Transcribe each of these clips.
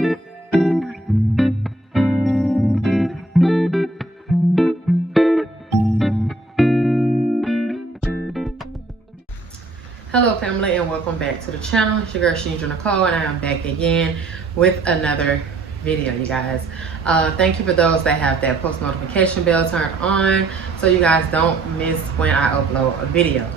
Hello family, and welcome back to the channel. It's your girl ShaNedraNicole, and I am back again with another video, you guys. Thank you for those that have that post notification bell turned on so you guys don't miss when I upload a video.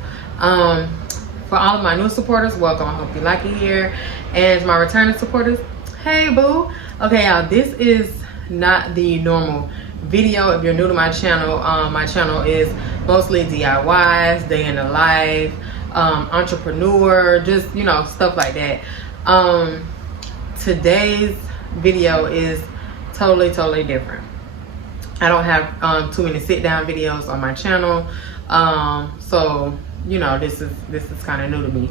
For all of my new supporters, welcome. I hope you like it here. And to my returning supporters, hey boo. Okay y'all, this is not the normal video. If you're new to my channel is mostly DIYs, day in the life, entrepreneur, just, you know, stuff like that. Today's video is totally different. I don't have too many sit down videos on my channel, so you know, this is kind of new to me,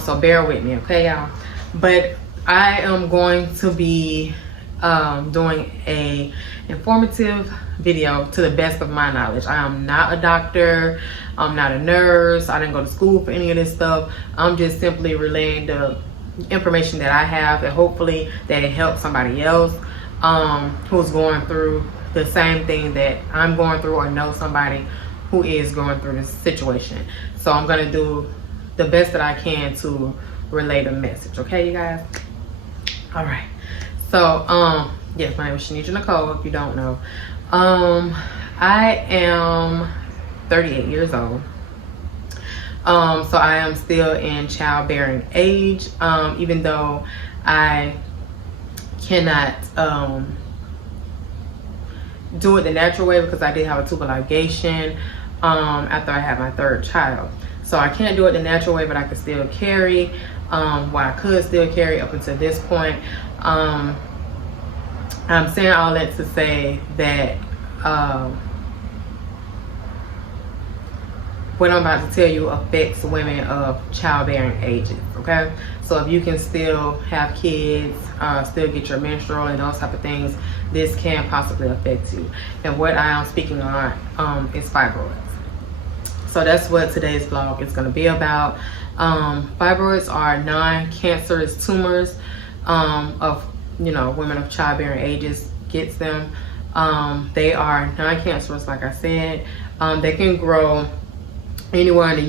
so bear with me, okay y'all. But I am going to be doing a informative video to the best of my knowledge. I am not a doctor, I'm not a nurse, I didn't go to school for any of this stuff. I'm just simply relaying the information that I have, and hopefully that it helps somebody else who's going through the same thing that I'm going through, or know somebody who is going through this situation. So I'm gonna do the best that I can to relay the message, okay you guys? All right, so yes, my name is ShaNedraNicole, if you don't know. I am 38 years old. So I am still in childbearing age, even though I cannot do it the natural way, because I did have a tubal ligation after I had my third child. So I can't do it the natural way, but I can still carry. Well, I could still carry up until this point. I'm saying all that to say that what I'm about to tell you affects women of childbearing ages, okay? So if you can still have kids, still get your menstrual and those type of things, this can possibly affect you. And what I am speaking on is fibroids. So that's what today's vlog is gonna be about. Fibroids are non-cancerous tumors of, you know, women of childbearing ages gets them. They are non-cancerous, like I said. They can grow anywhere on the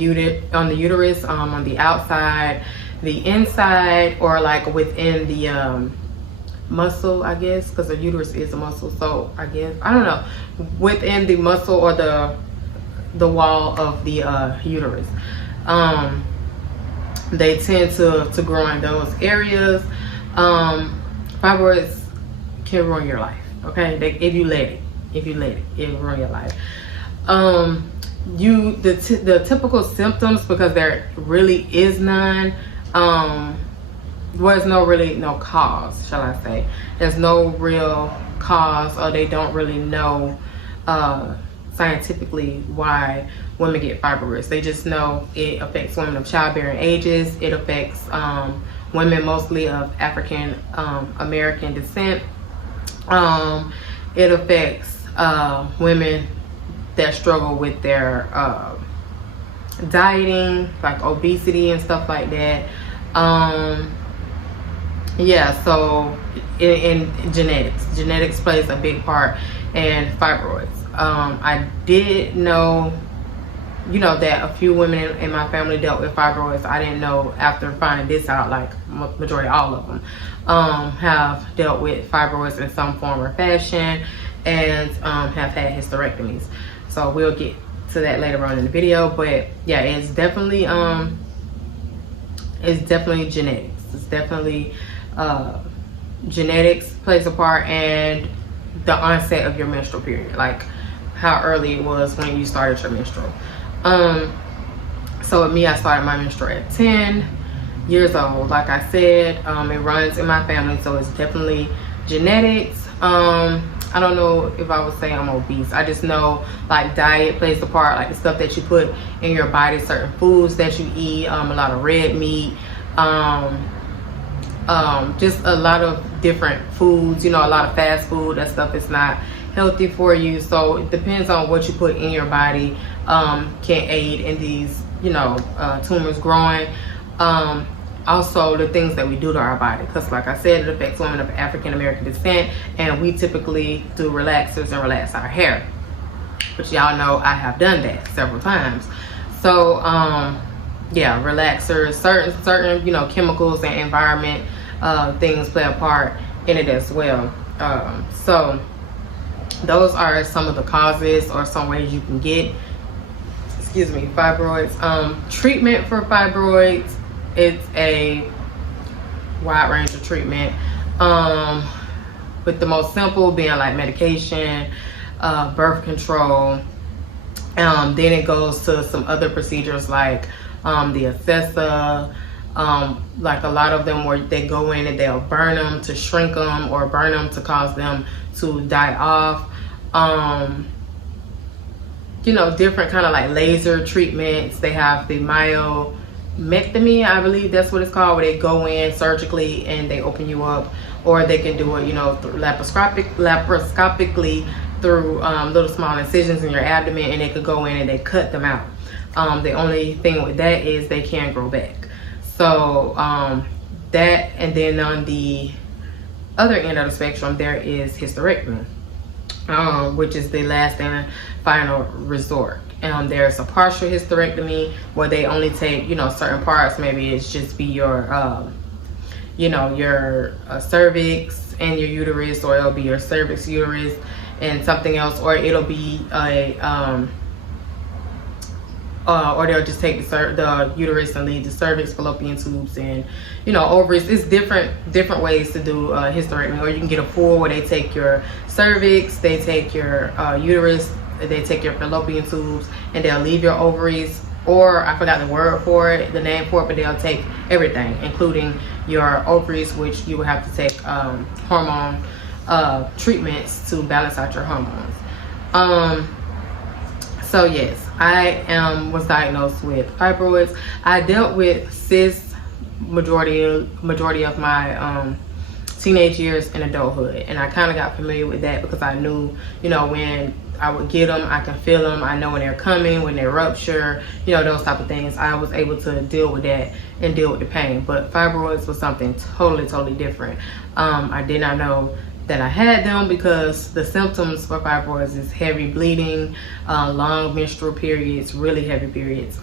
uterus, on the outside, the inside, or like within the muscle, I guess, because the uterus is a muscle. So I guess, I don't know, within the muscle or the wall of the uterus. They tend to grow in those areas. Fibroids can ruin your life, okay? If you let it, it will ruin your life. The typical symptoms, because there really is none, there's no cause, shall I say. There's no real cause, or they don't really know scientifically why women get fibroids. They just know it affects women of childbearing ages. It affects women mostly of African American descent. It affects women that struggle with their dieting, like obesity and stuff like that. Yeah, so in genetics plays a big part in fibroids. I did know, you know, that a few women in my family dealt with fibroids. I didn't know, after finding this out, like majority all of them have dealt with fibroids in some form or fashion, and have had hysterectomies. So we'll get to that later on in the video. But yeah, it's definitely genetics. It's definitely genetics plays a part, and the onset of your menstrual period, like how early it was when you started your menstrual. So with me, I started my menstrual at 10 years old. Like I said, it runs in my family, so it's definitely genetics. I don't know if I would say I'm obese. I just know, like, diet plays a part, like the stuff that you put in your body, certain foods that you eat, a lot of red meat, just a lot of different foods, you know, a lot of fast food. That stuff is not healthy for you. So it depends on what you put in your body, can aid in these, you know, tumors growing. also the things that we do to our body, because like I said, it affects women of African American descent, and we typically do relaxers and relax our hair, which y'all know I have done that several times. So yeah, relaxers, certain you know, chemicals and environment things play a part in it as well. So those are some of the causes or some ways you can get, excuse me, fibroids. Treatment for fibroids, it's a wide range of treatment, with the most simple being like medication, birth control. Then it goes to some other procedures like the assessor, like a lot of them where they go in and they'll burn them to shrink them or burn them to cause them to die off. You know, different kind of like laser treatments. They have the myomectomy, I believe that's what it's called, where they go in surgically and they open you up, or they can do it, you know, laparoscopically through little small incisions in your abdomen, and they could go in and they cut them out. The only thing with that is they can grow back. So that, and then on the other end of the spectrum, there is hysterectomy, which is the last and final resort. There's a partial hysterectomy where they only take, you know, certain parts. Maybe it's just be your, you know, your cervix and your uterus, or it'll be your cervix, uterus, and something else, or it'll be a, or they'll just take the uterus and leave the cervix, fallopian tubes, and, you know, ovaries. It's different ways to do hysterectomy. Or you can get a full where they take your cervix, they take your uterus, they take your fallopian tubes, and they'll leave your ovaries. Or I forgot the word for it, the name for it, but they'll take everything, including your ovaries, which you will have to take hormone treatments to balance out your hormones. So yes, I was diagnosed with fibroids. I dealt with cysts majority of my teenage years and adulthood, and I kind of got familiar with that because I knew, you know, when I would get them, I can feel them. I know when they're coming, when they rupture, you know, those type of things. I was able to deal with that and deal with the pain. But fibroids was something totally different. I did not know that I had them because the symptoms for fibroids is heavy bleeding, long menstrual periods, really heavy periods,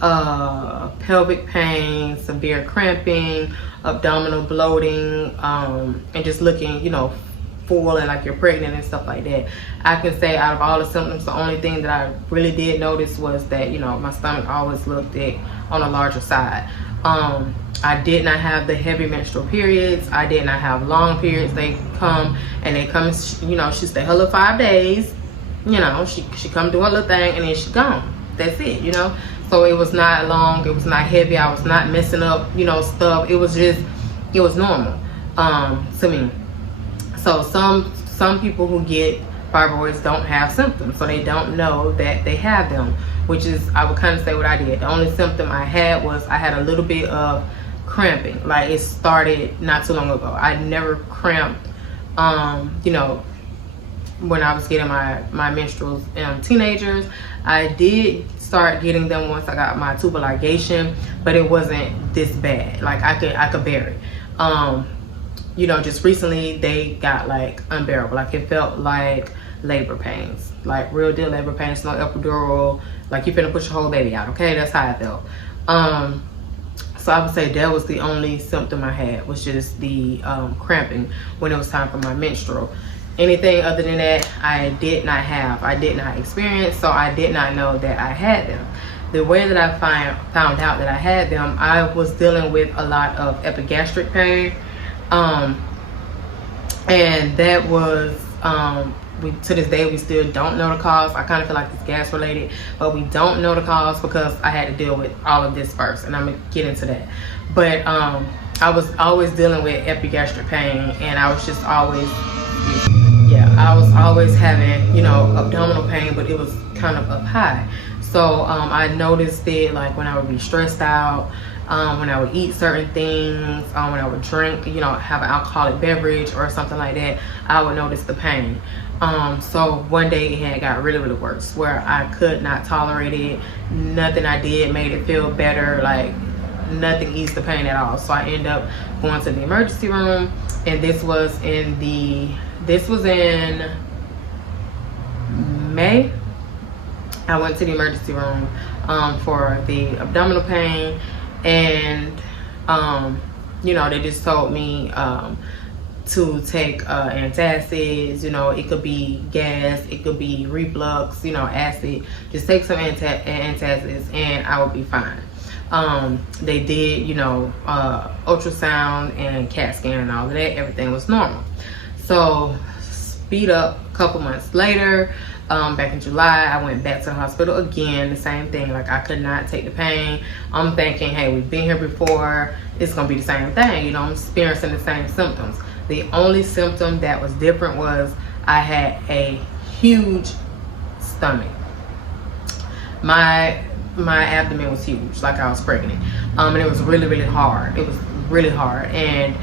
pelvic pain, severe cramping, abdominal bloating, and just looking, you know, full and like you're pregnant and stuff like that. I can say out of all the symptoms, the only thing that I really did notice was that, you know, my stomach always looked on a larger side. I did not have the heavy menstrual periods. I did not have long periods. They come, you know, she stay her little 5 days, you know, she come do her little thing and then she gone. That's it, you know. So it was not long, it was not heavy, I was not messing up, you know, stuff. It was normal to me. So some people who get fibroids don't have symptoms, so they don't know that they have them, which is, I would kind of say what I did. The only symptom I had was I had a little bit of cramping. Like, it started not too long ago. I never cramped, you know, when I was getting my menstruals teenagers. I did start getting them once I got my tubal ligation, but it wasn't this bad. Like, I could bear it. You know, just recently they got like unbearable. Like, it felt like labor pains, like real deal labor pains, no epidural, like you're finna push your whole baby out. Okay, that's how I felt. So I would say that was the only symptom I had, was just the cramping when it was time for my menstrual. Anything other than that, I did not have, I did not experience, so I did not know that I had them. The way that I found out that I had them, I was dealing with a lot of epigastric pain. And that was, to this day, we still don't know the cause. I kind of feel like it's gas related, but we don't know the cause because I had to deal with all of this first, and I'm gonna get into that. But I was always dealing with epigastric pain, and I was just always, I was always having, you know, abdominal pain, but it was kind of up high. So I noticed it like when I would be stressed out, when I would eat certain things, when I would drink, you know, have an alcoholic beverage or something like that, I would notice the pain. So one day it had got really worse, where I could not tolerate it. Nothing I did made it feel better. Like nothing eased the pain at all. So I ended up going to the emergency room, and this was in May. I went to the emergency room for the abdominal pain, and you know, they just told me to take antacids. You know, it could be gas, it could be reflux, you know, acid. Just take some antacids and I would be fine. They did, you know, ultrasound and CAT scan and all of that. Everything was normal. So speed up a couple months later, back in July, I went back to the hospital again. The same thing, like I could not take the pain. I'm thinking, hey, we've been here before, it's gonna be the same thing. You know, I'm experiencing the same symptoms. The only symptom that was different was I had a huge stomach. My abdomen was huge, like I was pregnant, and it was really hard. It was really hard, and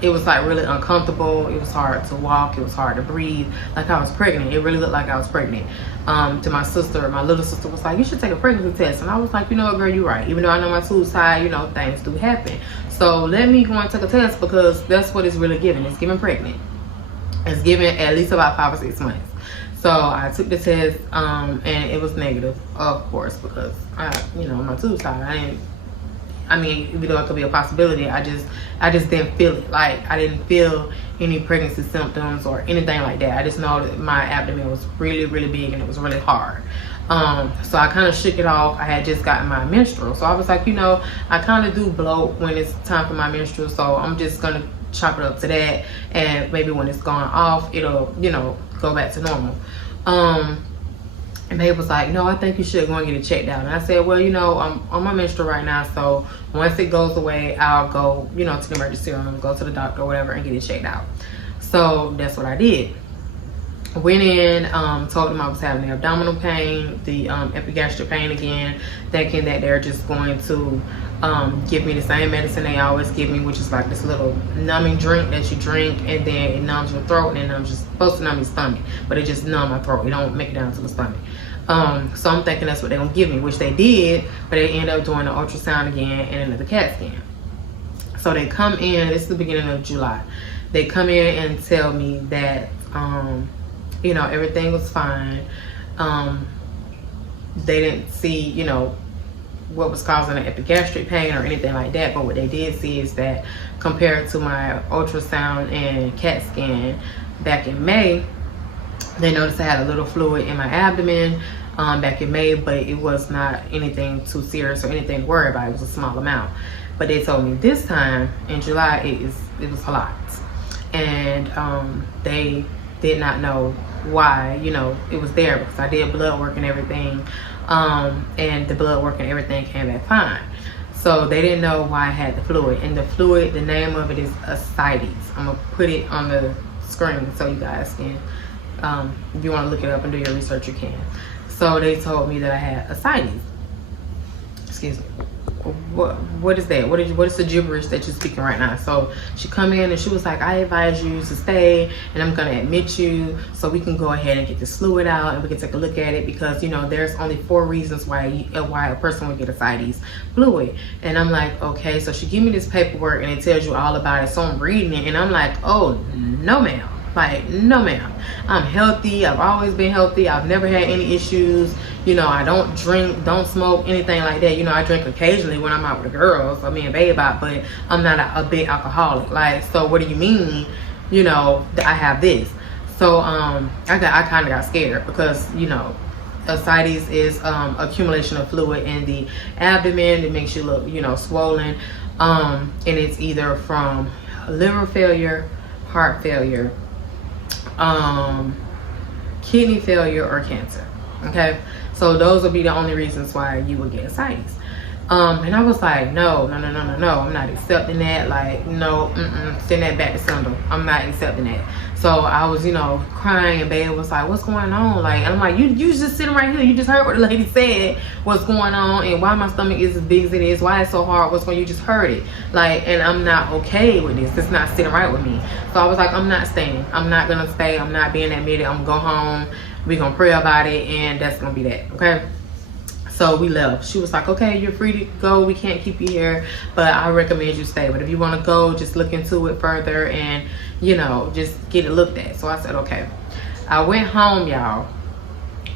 it was like really uncomfortable. It was hard to walk, it was hard to breathe, like I was pregnant. It really looked like I was pregnant. To my sister, my little sister was like, you should take a pregnancy test, and I was like, you know what, girl, you're right. Even though I know my tubes high, you know, things do happen, so let me go and take a test, because that's what it's really giving. It's giving pregnant. It's giving at least about 5 or 6 months. So I took the test, and it was negative, of course, because you know, my tubes high. I mean, even though it could be a possibility, I just didn't feel it. Like, I didn't feel any pregnancy symptoms or anything like that. I just know that my abdomen was really big and it was really hard. So I kind of shook it off. I had just gotten my menstrual, so I was like, you know, I kind of do bloat when it's time for my menstrual, so I'm just gonna chop it up to that, and maybe when it's gone off, it'll, you know, go back to normal. And babe was like, no, I think you should go and get it checked out. And I said, well, you know, I'm on my menstrual right now, so once it goes away, I'll go, you know, to the emergency room, go to the doctor or whatever, and get it checked out. So that's what I did. Went in, told them I was having the abdominal pain, the epigastric pain again, thinking that they're just going to give me the same medicine they always give me, which is like this little numbing drink that you drink, and then it numbs your throat, and then I'm just supposed to numb your stomach, but it just numb my throat. It don't make it down to the stomach. So I'm thinking that's what they're gonna give me, which they did, but they ended up doing the ultrasound again and another CAT scan. So they come in, this is the beginning of July. They come in and tell me that, you know, everything was fine. They didn't see, you know, what was causing the epigastric pain or anything like that, but what they did see is that compared to my ultrasound and CAT scan back in May, they noticed I had a little fluid in my abdomen back in May, but it was not anything too serious or anything to worry about. It was a small amount. But they told me this time in July it was a lot, and they did not know why, you know, it was there, because I did blood work and everything, and the blood work and everything came back fine. So they didn't know why I had the fluid, and the fluid, the name of it is ascites. I'm gonna put it on the screen so you guys can, if you want to look it up and do your research, you can. So they told me that I had ascites. Excuse me. What is that? What is the gibberish that you're speaking right now? So she come in and she was like, I advise you to stay, and I'm gonna admit you so we can go ahead and get this fluid out and we can take a look at it, because you know there's only 4 reasons why a person would get ascites fluid. And I'm like, okay. So she give me this paperwork and it tells you all about it, so I'm reading it and I'm like, oh no ma'am. Like, no ma'am, I'm healthy. I've always been healthy. I've never had any issues. You know, I don't drink, don't smoke, anything like that. You know, I drink occasionally when I'm out with the girls, I mean, babe out, but I'm not a big alcoholic. Like, so what do you mean, you know, that I have this? So I kind of got scared, because, you know, ascites is accumulation of fluid in the abdomen. It makes you look, you know, swollen, and it's either from liver failure, heart failure, kidney failure, or cancer. Okay, so those would be the only reasons why you would get ascites. And I was like, no, I'm not accepting that. Like, no, send that back to Sundal. I'm not accepting that. So I was, you know, crying, and babe was like, what's going on? Like, and I'm like, you just sitting right here. You just heard what the lady said, what's going on, and why my stomach is as big as it is, why it's so hard, what's going on? You just heard it. Like, and I'm not okay with this. It's not sitting right with me. So I was like, I'm not staying. I'm not going to stay. I'm not being admitted. I'm going to go home. We're going to pray about it, and that's going to be that, okay? So we left. She was like, okay, you're free to go. We can't keep you here, but I recommend you stay. But if you want to go, just look into it further and, you know, just get it looked at. So I said, okay. I went home, y'all,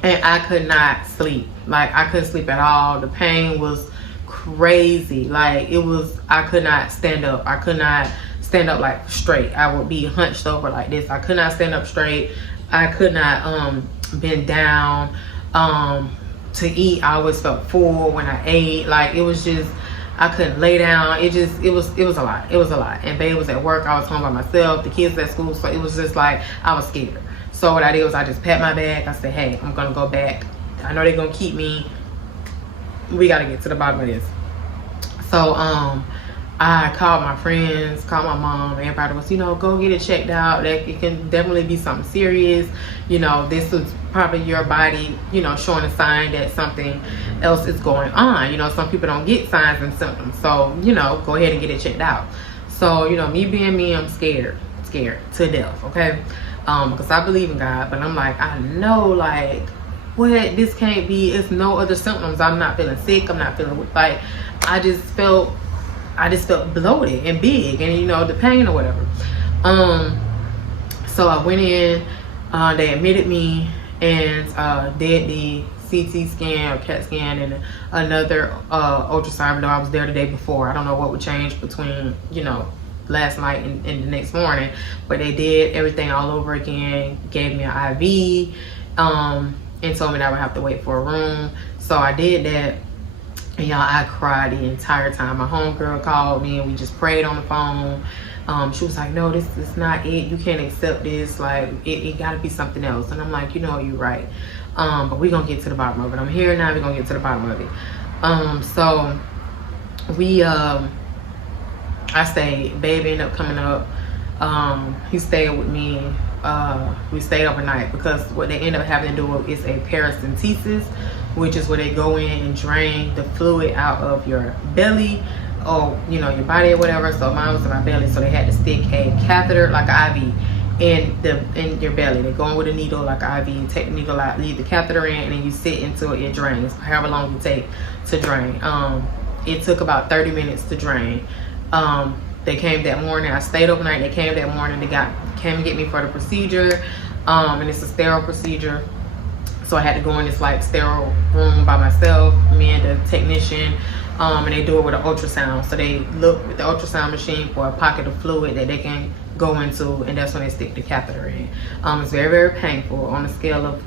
and I could not sleep. Like, I couldn't sleep at all. The pain was crazy. Like, it was, I could not stand up. I could not stand up like straight. I would be hunched over like this. I could not stand up straight. I could not bend down. To eat, I always felt full when I ate. Like, it was just, I couldn't lay down. It was a lot. It was a lot. And babe was at work. I was home by myself. The kids at school. So it was just like, I was scared. So what I did was I just packed my bag. I said, hey, I'm gonna go back. I know they're gonna keep me. We gotta get to the bottom of this. So I called my friends, called my mom. Everybody was, you know, go get it checked out. That it can definitely be something serious. You know, this is probably your body, you know, showing a sign that something else is going on. You know, some people don't get signs and symptoms. So, you know, go ahead and get it checked out. So, you know, me being me, I'm scared to death, okay? Because I believe in God, but I'm like, I know, like, what, this can't be, it's no other symptoms. I'm not feeling sick. I'm not feeling, like, I just felt bloated and big, and, you know, the pain or whatever. So I went in, they admitted me, and did the CT scan or CAT scan and another ultrasound. Though I was there the day before, I don't know what would change between, you know, last night and the next morning, but they did everything all over again, gave me an IV, and told me that I would have to wait for a room. So I did that. And y'all, I cried the entire time. My homegirl called me and we just prayed on the phone. She was like, no, this is not it. You can't accept this. Like, it gotta be something else. And I'm like, you know, you're right. But we're gonna get to the bottom of it. I'm here now, we're gonna get to the bottom of it. So we, I stayed. Babe ended up coming up. He stayed with me. We stayed overnight because what they end up having to do is a paracentesis, which is where they go in and drain the fluid out of your belly or, you know, your body or whatever. So mine was in my belly, so they had to stick a catheter, like an IV, in your belly. They go in with a needle like an IV, take the needle out, leave the catheter in, and then you sit into it. It drains however long you take to drain. It took about 30 minutes to drain. They came that morning. I stayed overnight. They came that morning. They came and get me for the procedure, and it's a sterile procedure. So I had to go in this like sterile room by myself, me and the technician, and they do it with an ultrasound. So they look with the ultrasound machine for a pocket of fluid that they can go into, and that's when they stick the catheter in. It's very, very painful. On a scale of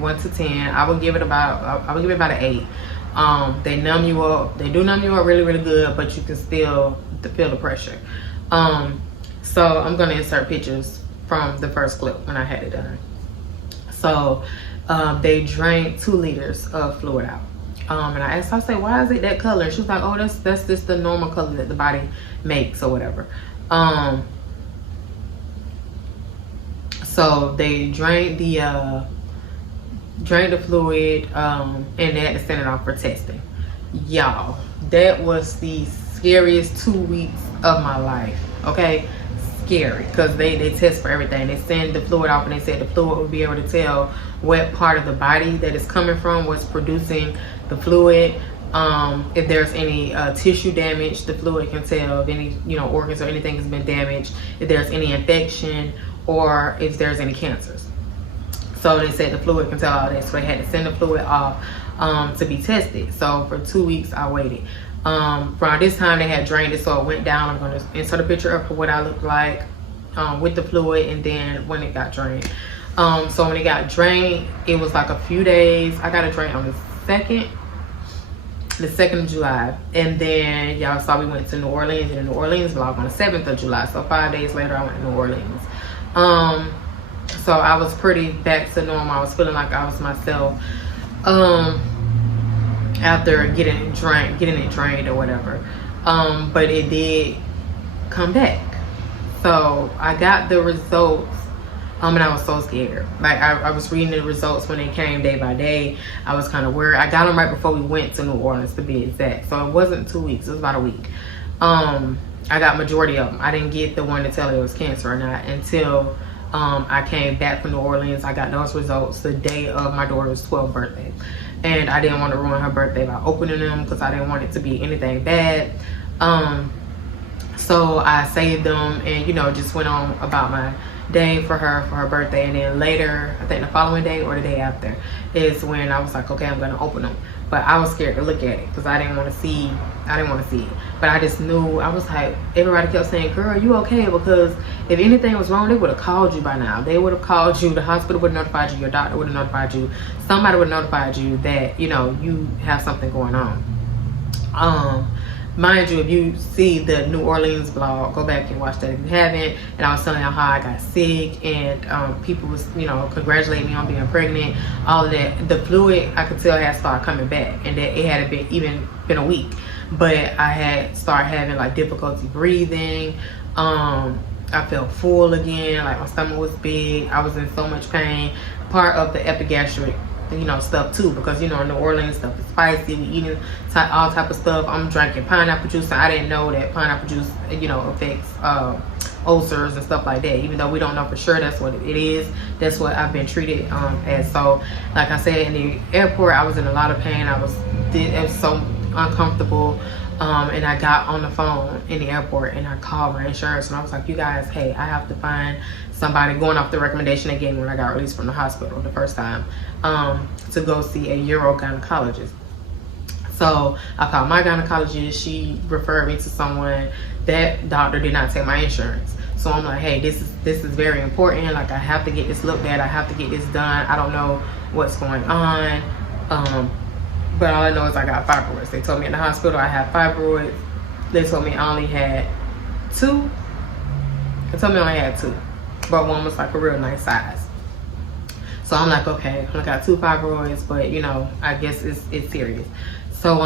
1 to 10, I would give it about an 8. They numb you up. They do numb you up really, really good, but you can still feel the pressure. So I'm gonna insert pictures from the first clip when I had it done. So they drank 2 liters of fluid out. And I asked, I said, why is it that color? And she was like, oh, that's just the normal color that the body makes or whatever. So they drank the fluid, and they had to send it off for testing. Y'all, that was the scariest 2 weeks of my life. Okay, scary, because they test for everything. They send the fluid off, and they said the fluid will be able to tell what part of the body that it's coming from, what's producing the fluid. If there's any tissue damage, the fluid can tell. If any, you know, organs or anything has been damaged, if there's any infection, or if there's any cancers. So they said the fluid can tell all that. So they had to send the fluid off to be tested. So for 2 weeks I waited. From this time they had drained it, so it went down. I'm going to insert a picture of what I looked like with the fluid, and then when it got drained. So when it got drained, it was like a few days. I got it drained on the 2nd of July, and then y'all saw we went to New Orleans, and the New Orleans vlog on the 7th of July. So 5 days later I went to New Orleans. So I was pretty back to normal. I was feeling like I was myself after getting it drained or whatever. But it did come back. So I got the results And I was so scared. Like I was reading the results when they came day by day. I was kind of worried. I got them right before we went to New Orleans, to be exact. So it wasn't 2 weeks, it was about a week. I got majority of them. I didn't get the one to tell it was cancer or not until I came back from New Orleans. I got those results the day of my daughter's 12th birthday. And I didn't want to ruin her birthday by opening them because I didn't want it to be anything bad. So I saved them and, you know, just went on about my day for her birthday. And then later, I think the following day or the day after, is when I was like, okay, I'm going to open them. But I was scared to look at it because I didn't want to see it. But I just knew, I was like, everybody kept saying, girl, you okay? Because if anything was wrong, they would have called you by now. They would have called you. The hospital would have notified you. Your doctor would have notified you. Somebody would have notified you that, you know, you have something going on. Mind you, if you see the New Orleans blog, go back and watch that if you haven't. And I was telling y'all how I got sick and people was, you know, congratulating me on being pregnant, all of that. The fluid, I could tell had started coming back, and that it had been a week. But I had started having like difficulty breathing. I felt full again, like my stomach was big. I was in so much pain. Part of the epigastric, you know, stuff too, because, you know, in New Orleans stuff is spicy. We eating all type of stuff. I'm drinking pineapple juice, and I didn't know that pineapple juice, you know, affects ulcers and stuff like that, even though we don't know for sure that's what it is. That's what I've been treated as. So like I said, in the airport I was in a lot of pain. It was so uncomfortable. And I got on the phone in the airport and I called my insurance and I was like, you guys, hey, I have to find somebody, going off the recommendation they gave me when I got released from the hospital the first time, to go see a urogynecologist. So I called my gynecologist. She referred me to someone. That doctor did not take my insurance. So I'm like, hey, this is very important. Like, I have to get this looked at. I have to get this done. I don't know what's going on. But all I know is I got fibroids. They told me in the hospital I have fibroids. They told me I only had 2. They told me I only had 2. But one was like a real nice size. So I'm like, okay, I got 2 fibroids, but, you know, I guess it's serious. So,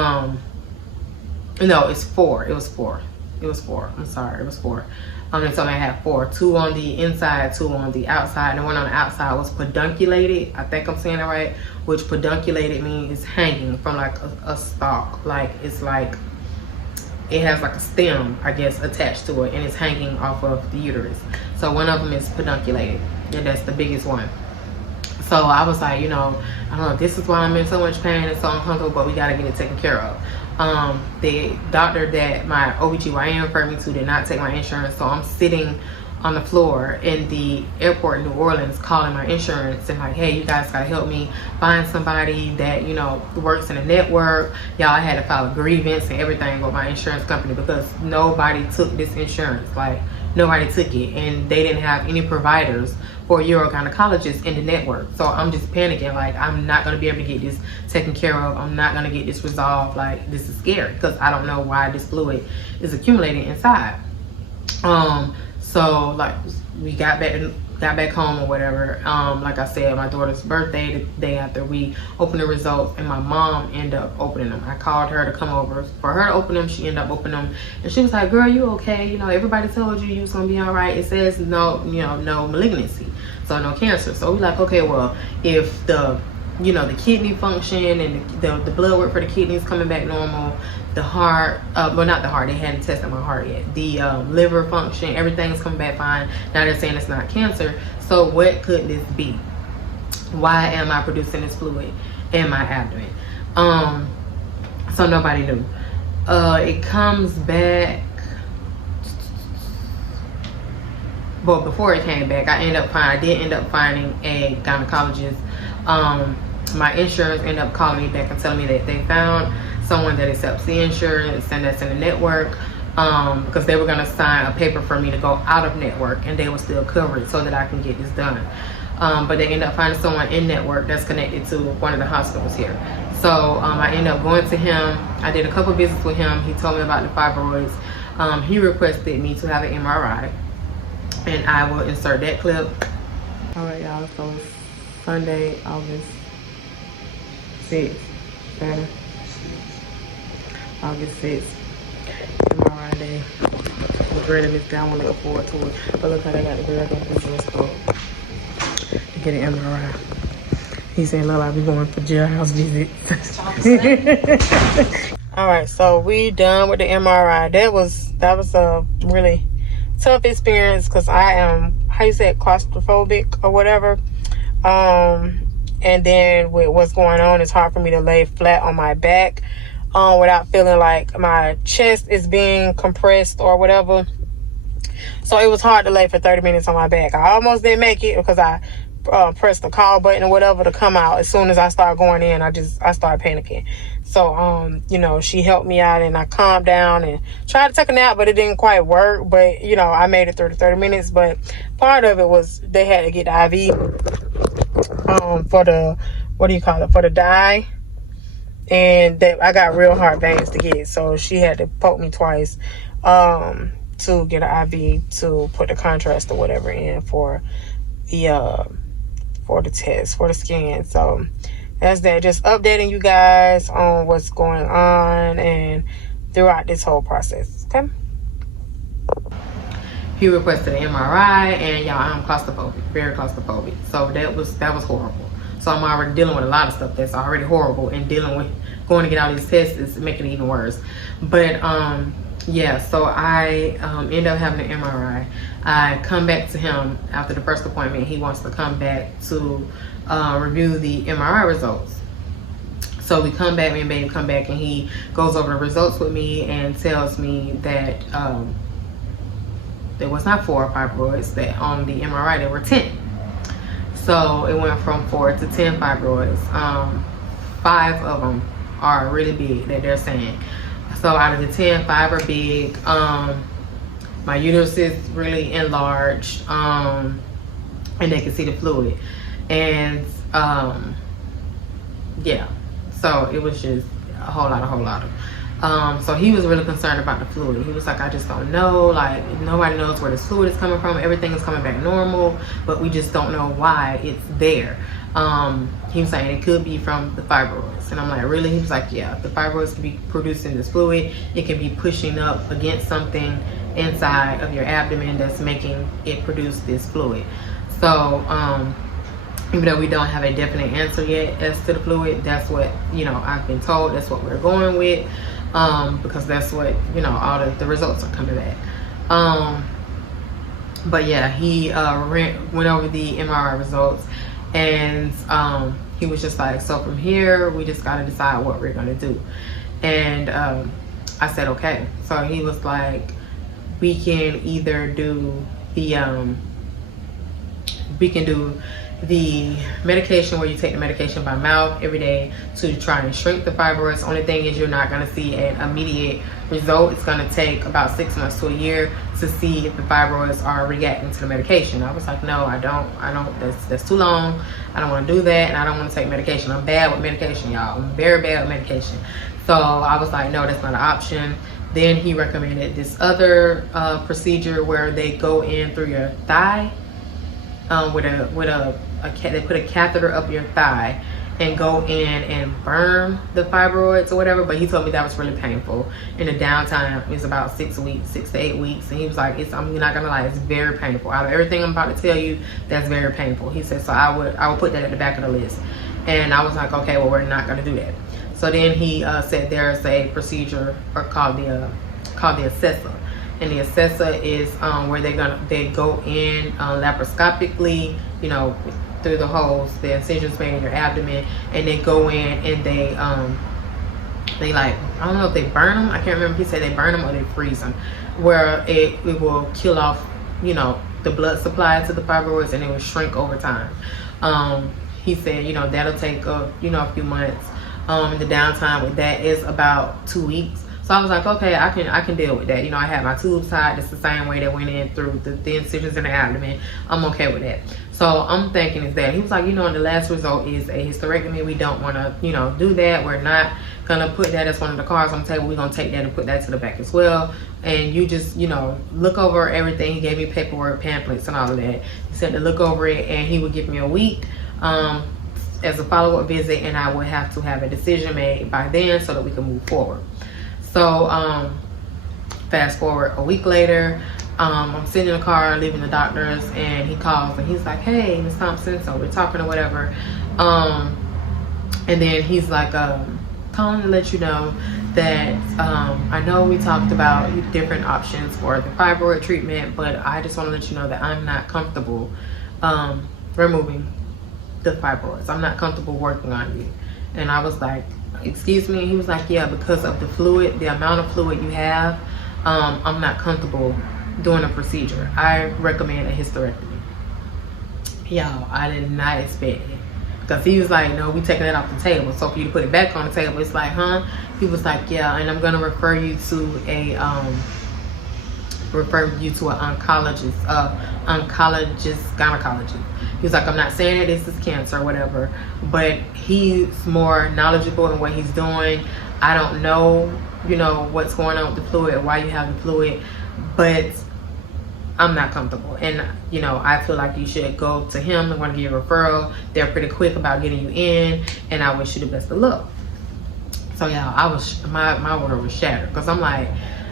no, it's 4. It was 4. I'm sorry, it was 4. They told me I had 4. 2 on the inside, 2 on the outside. And the one on the outside was pedunculated. I think I'm saying it right. Which pedunculated means it's hanging from like a stalk. Like, it's like, it has like a stem, I guess, attached to it. And it's hanging off of the uterus. So one of them is pedunculated. And that's the biggest one. So I was like, you know, I don't know, this is why I'm in so much pain and so uncomfortable, but we got to get it taken care of. The doctor that my OBGYN referred me to did not take my insurance, so I'm sitting on the floor in the airport in New Orleans calling my insurance and like, hey, you guys gotta help me find somebody that, you know, works in a network. Y'all, I had to file a grievance and everything with my insurance company because nobody took this insurance. Like, nobody took it, and they didn't have any providers for urogynecologists in the network. So I'm just panicking, like, I'm not gonna be able to get this taken care of. I'm not gonna get this resolved. Like, this is scary because I don't know why this fluid is accumulating inside. So like, we got back home or whatever. Like I said, my daughter's birthday, the day after we opened the results, and my mom ended up opening them. I called her to come over for her to open them. She ended up opening them, and she was like, girl, you okay? You know, everybody told you was gonna be all right. It says no, you know, no malignancy, so no cancer. So we like, okay, well, if the, you know, the kidney function and the blood work for the kidneys coming back normal, the heart, well, not the heart, they hadn't tested my heart yet, the liver function, everything's coming back fine. Now they're saying it's not cancer. So what could this be? Why am I producing this fluid in my abdomen? So nobody knew. It comes back, but before it came back, I did end up finding a gynecologist. My insurance ended up calling me back and telling me that they found someone that accepts the insurance and that's in the network, because they were going to sign a paper for me to go out of network, and they will still cover it so that I can get this done. But they ended up finding someone in network that's connected to one of the hospitals here. So I ended up going to him. I did a couple visits with him. He told me about the fibroids. He requested me to have an MRI, and I will insert that clip. All right, y'all, so it's Sunday, August 6th, August 6th, MRI day. I'm ready to miss that. I want to look forward to it. But look how they got the girl in the store. get an MRI. He said, "Look, I'll be going for jailhouse visits." All right, so we done with the MRI. That was a really tough experience because I am, how you say it, claustrophobic or whatever. And then with what's going on, it's hard for me to lay flat on my back without feeling like my chest is being compressed or whatever. So it was hard to lay for 30 minutes on my back. I almost didn't make it because I pressed the call button or whatever to come out. As soon as I started going in, I started panicking. So, you know, she helped me out and I calmed down and tried to take a nap, but it didn't quite work. But, you know, I made it through the 30 minutes. But part of it was they had to get the IV for the, what do you call it, for the dye. And that I got real hard veins to get. So she had to poke me twice to get an IV to put the contrast or whatever in for the test, for the scan. So that's that. Just updating you guys on what's going on and throughout this whole process. Okay. He requested an MRI, and y'all, I'm claustrophobic, very claustrophobic. So that was horrible. So I'm already dealing with a lot of stuff that's already horrible, and dealing with going to get all these tests is making it even worse. But yeah, so I end up having an MRI. I come back to him after the first appointment. He wants to come back to review the MRI results. So we come back, me and babe come back, and he goes over the results with me and tells me that there was not 4 fibroids, that on the MRI there were 10. So it went from 4 to 10 fibroids. 5 of them are really big that they're saying. So out of the 10, 5 are big. My uterus is really enlarged, and they can see the fluid. And yeah, so it was just a whole lot of. So he was really concerned about the fluid. He was like, I just don't know, like nobody knows where this fluid is coming from. Everything is coming back normal, but we just don't know why it's there. He was saying it could be from the fibroids, and I'm like, really? He was like, yeah, the fibroids can be producing this fluid. It can be pushing up against something inside of your abdomen that's making it produce this fluid. So even though we don't have a definite answer yet as to the fluid, that's what, you know, I've been told, that's what we're going with, because that's what, you know, all the results are coming back. But yeah, he went over the MRI results, and he was just like, so from here we just got to decide what we're going to do. And I said, okay. So he was like, we can either do the medication where you take the medication by mouth every day to try and shrink the fibroids. Only thing is you're not going to see an immediate result. It's going to take about 6 months to a year to see if the fibroids are reacting to the medication. I was like, no, I don't, that's too long. I don't want to do that, and I don't want to take medication. I'm bad with medication, y'all. I'm very bad with medication. So I was like, no, that's not an option. Then he recommended this other procedure where they go in through your thigh they put a catheter up your thigh and go in and burn the fibroids or whatever. But he told me that was really painful, and the downtime is about 6 weeks, 6 to 8 weeks. And he was like, I'm not gonna lie, it's very painful. Out of everything I'm about to tell you, that's very painful. He said, so I would put that at the back of the list. And I was like, okay, well, we're not gonna do that. So then he said there's a procedure called the assessor. And the assessor is where they go in laparoscopically, you know, through the holes, the incisions made in your abdomen, and they go in and they like, I don't know if they burn them. I can't remember if he said they burn them or they freeze them, where it will kill off, you know, the blood supply to the fibroids, and it will shrink over time. He said, you know, that'll take a few months. The downtime with that is about 2 weeks. So I was like, okay, I can deal with that. You know, I had my tubes tied. It's the same way that went in through the incisions in the abdomen. I'm okay with that. So I'm thinking is that he was like, you know, the last result is a hysterectomy. We don't want to, you know, do that. We're not gonna put that as one of the cards on the table. We're gonna take that and put that to the back as well. And you just, you know, look over everything. He gave me paperwork, pamphlets, and all of that. He said to look over it, and he would give me a week as a follow-up visit, and I would have to have a decision made by then so that we can move forward. So fast forward a week later, I'm sitting in the car leaving the doctor's, and he calls and he's like, hey, Miss Thompson, so we're talking or whatever. And then he's like, calling to let you know that I know we talked about different options for the fibroid treatment, but I just want to let you know that I'm not comfortable removing the fibroids. I'm not comfortable working on you. And I was like, excuse me? And he was like, yeah, because of the fluid, the amount of fluid you have, I'm not comfortable doing a procedure. I recommend a hysterectomy. Y'all, I did not expect it. Because he was like, no, we taking it off the table. So for you to put it back on the table, it's like, huh? He was like, yeah, and I'm gonna refer you to an oncologist, gynecology. He was like, I'm not saying that this is cancer or whatever, but he's more knowledgeable in what he's doing. I don't know, you know, what's going on with the fluid, why you have the fluid, but I'm not comfortable. And, you know, I feel like you should go to him. I'm going to give you a referral. They're pretty quick about getting you in, and I wish you the best of luck. So, yeah, I was, my world was shattered, because I'm like,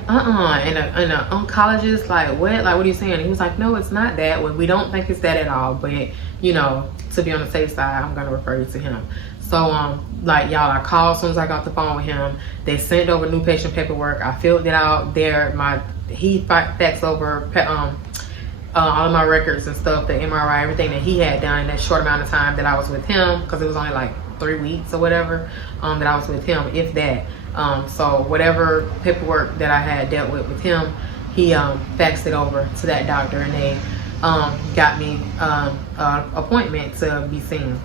and an oncologist, like, what? Like, what are you saying? And he was like, no, it's not that. Well, we don't think it's that at all, but, you know, to be on the safe side, I'm going to refer you to him. So, like, y'all, I called as soon as I got off the phone with him. They sent over new patient paperwork. I filled it out there. He faxed over all of my records and stuff, the MRI, everything that he had done in that short amount of time that I was with him, because it was only like 3 weeks or whatever that I was with him, if that. So whatever paperwork that I had dealt with him, he faxed it over to that doctor, and they got me an appointment to be seen.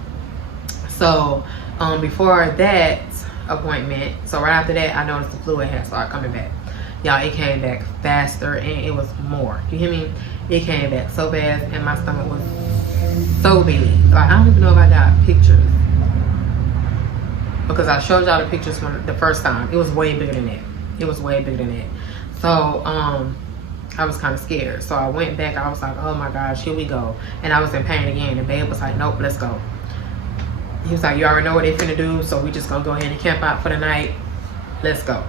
So before that appointment, so right after that, I noticed the fluid had started coming back. Y'all, it came back faster, and it was more. You hear me? It came back so fast, and my stomach was so big. Like, I don't even know if I got pictures, because I showed y'all the pictures from the first time. It was way bigger than that. It was way bigger than that. So I was kind of scared. So I went back. I was like, oh my gosh, here we go. And I was in pain again. And babe was like, nope, let's go. He was like, you already know what they finna do, so we just gonna go ahead and camp out for the night. Let's go.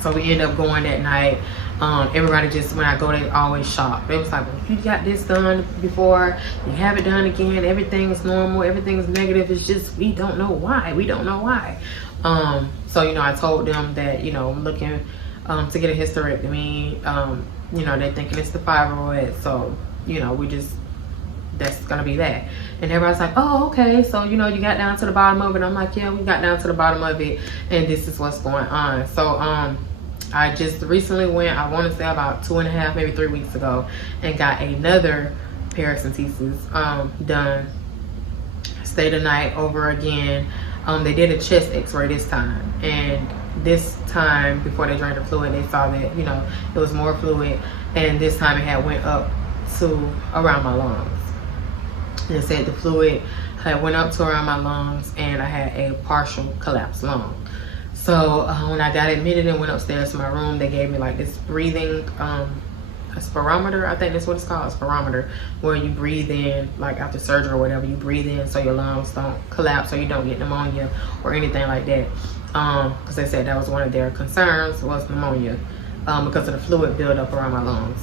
So we ended up going that night. Everybody just, when I go, they always shocked. They was like, well, you got this done before, you have it done again, everything's normal, everything's negative, it's just, we don't know why. So, you know, I told them that, you know, I'm looking to get a hysterectomy. You know, they're thinking it's the fibroid, so, you know, that's gonna be that. And everybody's like, oh, okay, so, you know, you got down to the bottom of it. I'm like, yeah, we got down to the bottom of it, and this is what's going on. So I just recently went, I want to say about 2.5, maybe 3 weeks ago, and got another paracentesis done. Stayed the night over again. They did a chest x-ray this time, and this time, before they drained the fluid, they saw that, you know, it was more fluid, and this time it had went up to around my lungs. And it said the fluid had went up to around my lungs, and I had a partial collapsed lung. So when I got admitted and went upstairs to my room, they gave me like this breathing, a spirometer, I think that's what it's called, a spirometer, where you breathe in, like after surgery or whatever, you breathe in so your lungs don't collapse, or you don't get pneumonia or anything like that. Because they said that was one of their concerns, was pneumonia, because of the fluid buildup around my lungs.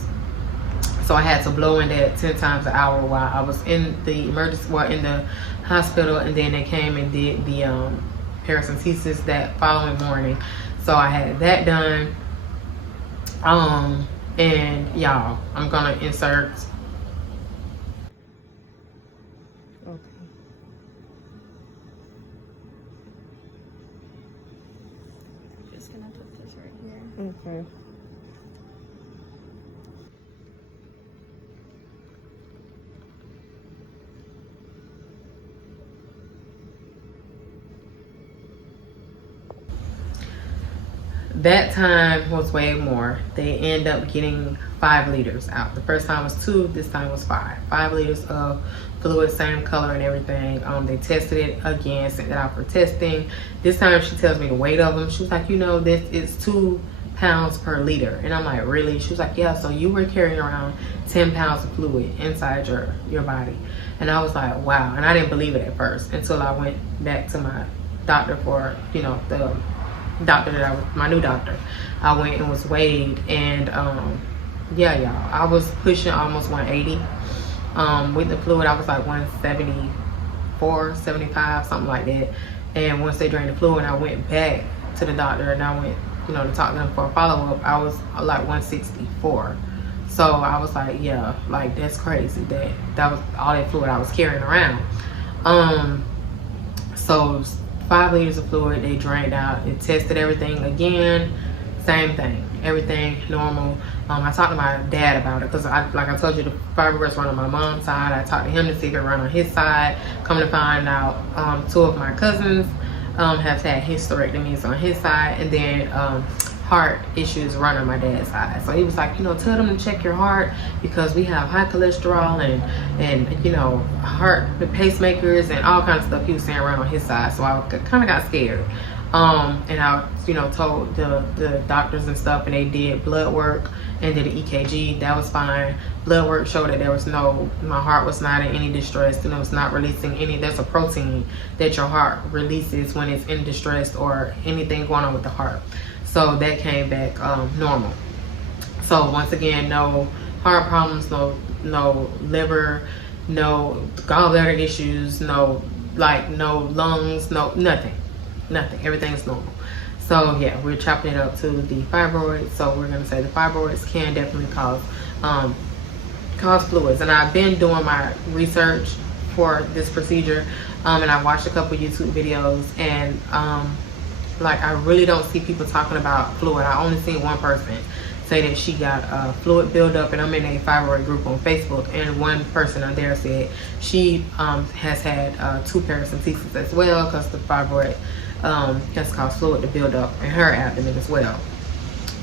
So I had to blow in that 10 times an hour while I was in the emergency, well, in the hospital, and then they came and did the paracentesis that following morning. So I had that done. And y'all, I'm gonna insert. Okay. Just gonna put this right here. Okay. That time was way more. They end up getting 5 liters out. The first time was 2, this time was 5. 5 liters of fluid, same color and everything. They tested it again, sent it out for testing. This time she tells me the weight of them. She was like, you know, this is 2 pounds per liter. And I'm like, really? She was like, yeah, so you were carrying around 10 pounds of fluid inside your body. And I was like, wow. And I didn't believe it at first until I went back to my doctor for, you know, the doctor that my new doctor. I went and was weighed, and yeah, y'all, I was pushing almost 180. With the fluid, I was like 174, 75, something like that. And once they drained the fluid, I went back to the doctor and I went, you know, to talk to them for a follow-up. I was like 164. So I was like, yeah, like that's crazy that was all that fluid I was carrying around. So 5 liters of fluid, they drained out. It tested everything again, same thing, everything normal. I talked to my dad about it because, like I told you, the fibroids run on my mom's side. I talked to him to see if it run on his side. Come to find out, 2 of my cousins have had hysterectomies on his side, and then heart issues run on my dad's side. So he was like, you know, tell them to check your heart because we have high cholesterol and you know, heart pacemakers and all kinds of stuff he was saying run on his side. So I kind of got scared. And I, you know, told the doctors and stuff, and they did blood work and did an EKG. That was fine. Blood work showed that there was my heart was not in any distress, and it was not releasing any. There's a protein that your heart releases when it's in distress or anything going on with the heart. So that came back normal. So once again, no heart problems, no liver, no gallbladder issues, no lungs, nothing. Everything's normal. So yeah, we're chopping it up to the fibroids. So we're gonna say the fibroids can definitely cause fluids. And I've been doing my research for this procedure, and I watched a couple YouTube videos, and like I really don't see people talking about fluid. I only seen one person say that she got fluid buildup, and I'm in a fibroid group on Facebook, and one person on there said she has had 2 paracentesis as well, because the fibroid has caused fluid to build up in her abdomen as well.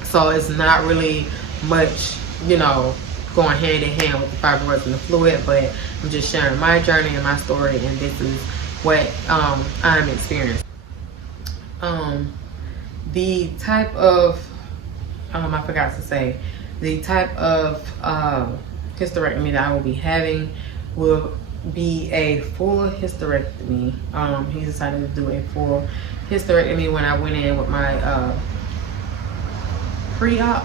So it's not really much, you know, going hand in hand with the fibroids and the fluid, but I'm just sharing my journey and my story, and this is what I'm experiencing. The type of I forgot to say, the type of hysterectomy that I will be having will be a full hysterectomy. He decided to do a full hysterectomy when I went in with my pre-op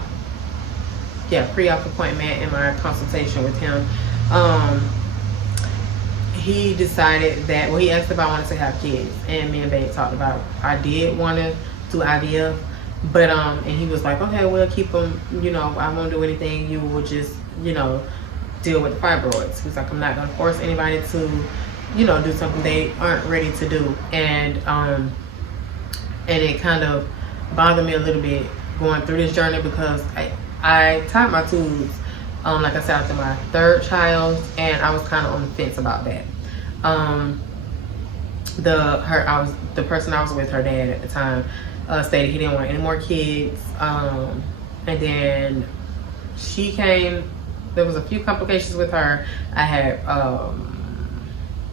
appointment and my consultation with him. He decided that, well, he asked if I wanted to have kids, and me and Babe talked about I did want to do IVF, but and he was like, okay, we'll keep them, you know, I won't do anything, you will just, you know, deal with the fibroids. He was like, I'm not going to force anybody to, you know, do something they aren't ready to do. And it kind of bothered me a little bit going through this journey, because I tied my tubes, like I said, after my 3rd child, and I was kind of on the fence about that. The person I was with, her dad at the time, stated he didn't want any more kids. And then she came, there was a few complications with her. I had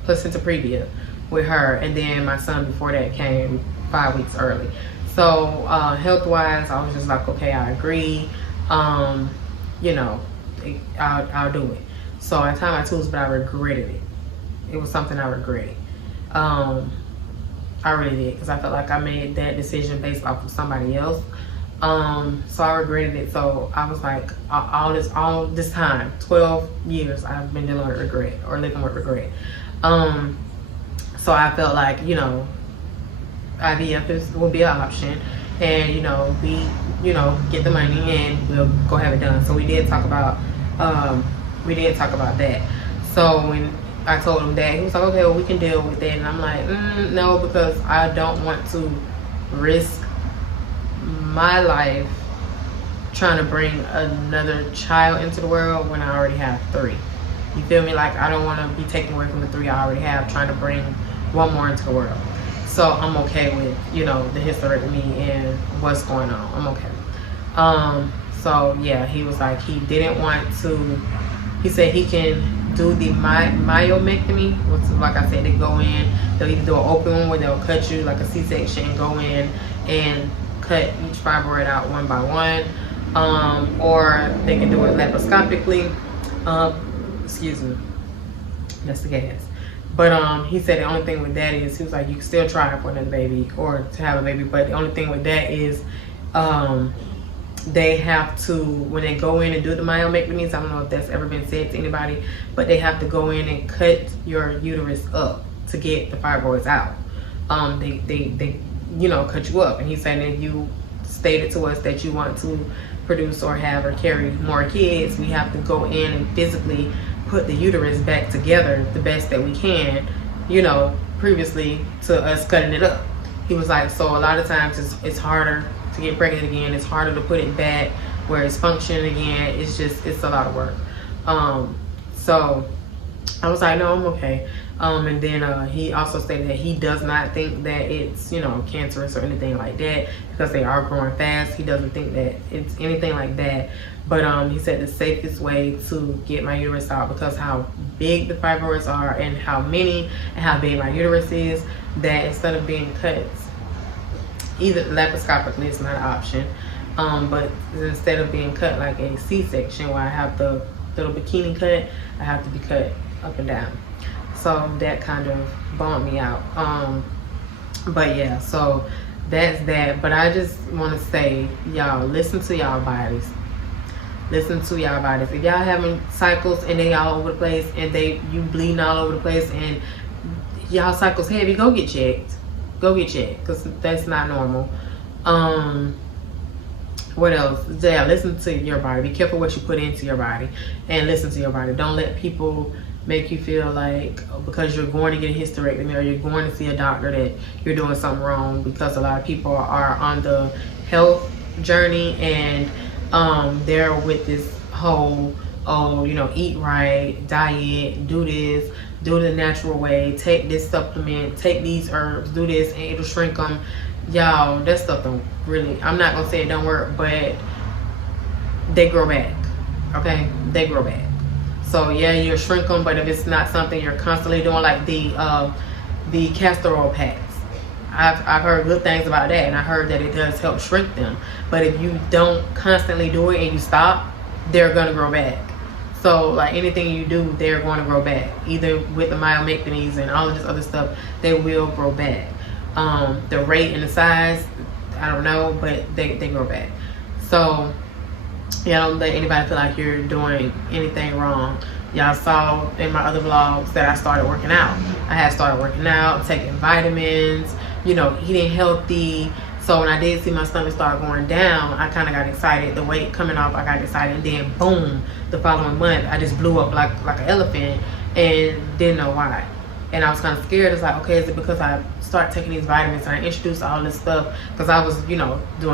placenta previa with her, and then my son before that came 5 weeks early. So health-wise, I was just like, okay, I agree. You know, I'll do it. So I tied my tubes, but I regretted it. It was something I regretted. I really did, because I felt like I made that decision based off of somebody else. So I regretted it. So I was like, all this time, 12 years, I've been dealing with regret, or living with regret. So I felt like, you know, IVF will be an option, and, you know, get the money and we'll go have it done. So we did talk about that. So when I told him that, he was like, okay, well, we can deal with that. And I'm like, no, because I don't want to risk my life trying to bring another child into the world when I already have 3. You feel me? Like, I don't want to be taken away from the 3 I already have, trying to bring one more into the world. So I'm okay with, you know, the hysterectomy and what's going on. I'm okay. So yeah, he was like, he didn't want to, he said he can do the myomectomy, which, like I said, they go in, they'll either do an open one where they'll cut you like a C-section and go in and cut each fibroid out one by one, or they can do it laparoscopically. Excuse me, that's the gas. But he said the only thing with that is, he was like, you can still try for another baby or to have a baby, but the only thing with that is they have to, when they go in and do the myomectomies, I don't know if that's ever been said to anybody, but they have to go in and cut your uterus up to get the fibroids out. They cut you up. And he's saying that you stated to us that you want to produce or have or carry more kids, we have to go in and physically put the uterus back together the best that we can, previously to us cutting it up. He was like, so a lot of times it's harder to get pregnant again. It's harder to put it back where it's functioning again. It's a lot of work. So I was like, no, I'm okay. And then he also stated that he does not think that it's, cancerous or anything like that, because they are growing fast. He doesn't think that it's anything like that. But he said the safest way to get my uterus out, because how big the fibroids are and how many and how big my uterus is, that instead of being cut, either laparoscopically is not an option, but instead of being cut like a C-section where I have the little bikini cut, I have to be cut up and down. So that kind of bummed me out. But yeah, so that's that. But I just want to say, y'all, listen to y'all bodies. Listen to y'all bodies. If y'all having cycles and they all over the place and you bleeding all over the place and y'all cycles heavy, go get checked. Go get checked, because that's not normal. What else? Yeah, listen to your body. Be careful what you put into your body, and listen to your body. Don't let people make you feel like because you're going to get a hysterectomy or you're going to see a doctor that you're doing something wrong, because a lot of people are on the health journey and they're with this whole, eat right, diet, do this, do it the natural way, take this supplement, take these herbs, do this, and it'll shrink them. Y'all, that stuff don't really, I'm not gonna say it don't work, but they grow back. Okay, they grow back. So yeah, you'll shrink them, but if it's not something you're constantly doing, like the castor oil packs, I've heard good things about that, and I heard that it does help shrink them. But if you don't constantly do it and you stop, they're gonna grow back. So like anything you do, they're going to grow back. Either with the myomectomies and all of this other stuff, they will grow back. The rate and the size, I don't know, but they grow back. So yeah, don't let anybody feel like you're doing anything wrong. Y'all saw in my other vlogs that I started working out. I had started working out, taking vitamins, eating healthy. So when I did see my stomach start going down, I kind of got excited. The weight coming off, I got excited. And then boom, the following month, I just blew up like an elephant and didn't know why. And I was kind of scared. It's like, okay, is it because I started taking these vitamins and I introduced all this stuff? Because I was, doing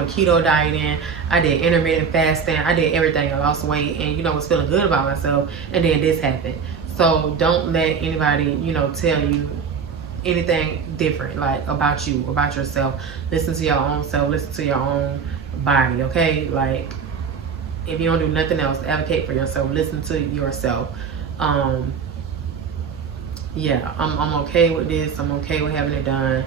keto dieting. I did intermittent fasting. I did everything. I lost weight and, was feeling good about myself. And then this happened. So don't let anybody, tell you anything different, like about you, about yourself. Listen to your own self. Listen to your own body, okay? Like, if you don't do nothing else, advocate for yourself. Listen to yourself. Yeah, I'm okay with this. I'm okay with having it done.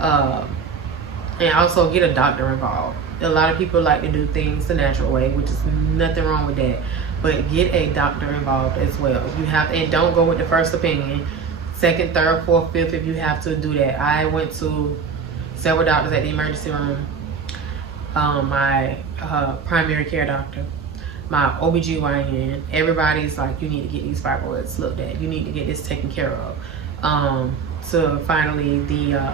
And also get a doctor involved. A lot of people like to do things the natural way, which is nothing wrong with that. But get a doctor involved as well. You have, and don't go with the first opinion. Second, third, fourth, fifth, if you have to do that. I went to several doctors at the emergency room. My primary care doctor, my OBGYN, everybody's like, you need to get these fibroids looked at. You need to get this taken care of. To finally the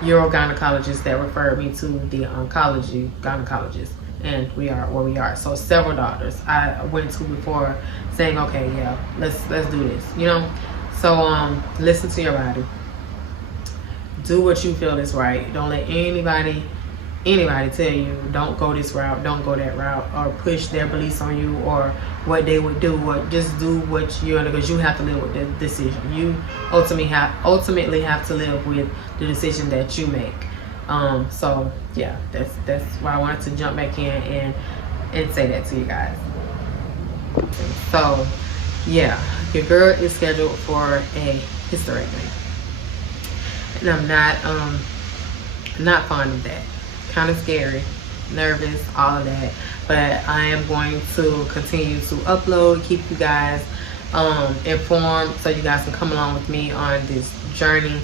urogynecologist that referred me to the gynecologist, and we are where we are. So several doctors I went to before saying, okay, yeah, let's do this, So listen to your body. Do what you feel is right. Don't let anybody tell you don't go this route, don't go that route, or push their beliefs on you or what they would do. Or just do what you're, because you have to live with the decision. You ultimately have to live with the decision that you make. So yeah, that's why I wanted to jump back in and say that to you guys. So yeah, your girl is scheduled for a hysterectomy, and I'm not fond of that. Kind of scary, nervous, all of that. But I am going to continue to upload, keep you guys informed, so you guys can come along with me on this journey.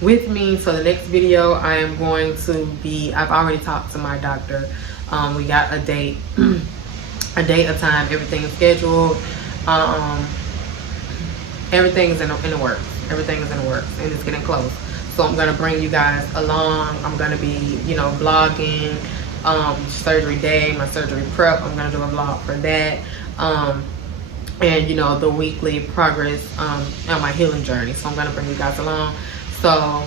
with me. So the next video I am going to be, I've already talked to my doctor. We got a date, a time, everything is scheduled. Everything's in the works. Everything is in the works, and it's getting close. So I'm gonna bring you guys along. I'm gonna be, you know, vlogging surgery day, my surgery prep. I'm gonna do a vlog for that, and you know, the weekly progress on my healing journey. So I'm gonna bring you guys along. So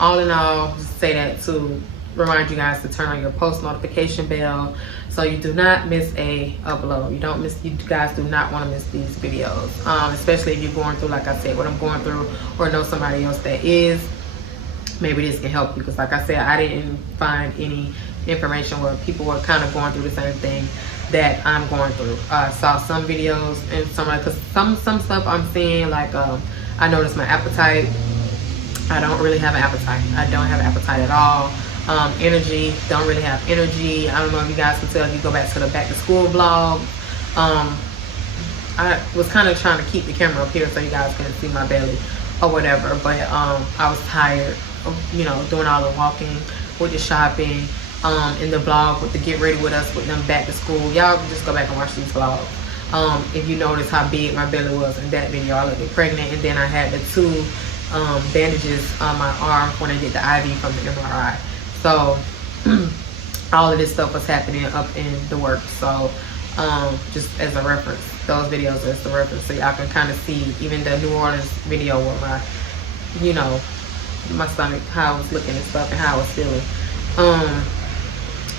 all in all, just say that to remind you guys to turn on your post notification bell so you do not miss a upload. You guys do not want to miss these videos, especially if you're going through, like I said, what I'm going through, or know somebody else that is. Maybe this can help you, because like I said, I didn't find any information where people were kind of going through the same thing that I'm going through. I saw some videos and some stuff I'm seeing, like I noticed my appetite. I don't really have an appetite. I don't have an appetite at all. Energy, don't really have energy. I don't know if you guys can tell if you go back to the back to school vlog. I was kind of trying to keep the camera up here so you guys can see my belly or whatever, but I was tired of, you know, doing all the walking with the shopping, in the vlog with the get ready with us with them back to school. Y'all can just go back and watch these vlogs. If you notice how big my belly was in that video, I looked pregnant, and then I had the 2 bandages on my arm when I did the IV from the MRI. So all of this stuff was happening up in the work. So just as a reference, those videos as the reference, so y'all can kind of see even the New Orleans video with my, you know, my stomach, how I was looking and stuff, and how I was feeling.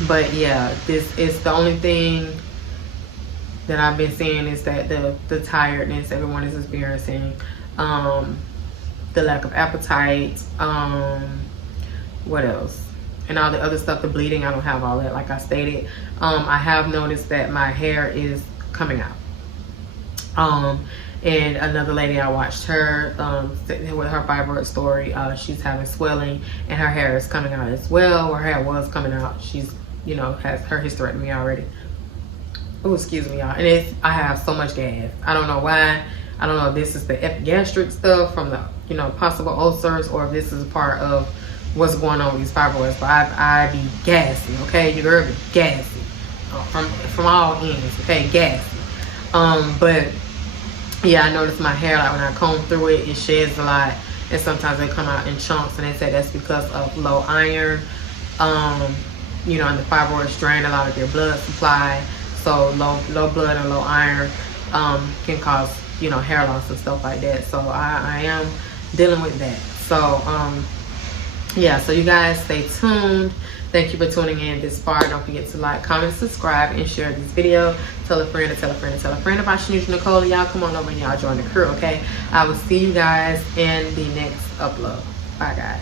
But yeah, this is the only thing that I've been seeing, is that the tiredness everyone is experiencing, the lack of appetite, what else, and all the other stuff, the bleeding. I don't have all that, like I stated. I have noticed that my hair is coming out. And another lady, I watched her with her fibroid story. She's having swelling, and her hair is coming out as well. Her hair was coming out. She's, you know, has her hysterectomy already. Oh, excuse me, y'all. And I have so much gas. I don't know why. I don't know if this is the epigastric stuff from the, you know, possible ulcers, or if this is part of what's going on with these fibroids. But I be gassy, okay? Your girl be gassy from all ends, okay? Gassy. But yeah, I noticed my hair, like when I comb through it, it sheds a lot, and sometimes they come out in chunks, and they say that's because of low iron. You know, and the fibroids drain a lot of their blood supply, so low blood and low iron can cause, you know, hair loss and stuff like that. So I am dealing with that. So yeah, so you guys stay tuned. Thank you for tuning in this far. Don't forget to like, comment, subscribe, and share this video. Tell a friend, and tell a friend, and tell a friend about ShaNedraNicole. Y'all come on over and y'all join the crew, okay? I will see you guys in the next upload. Bye, guys.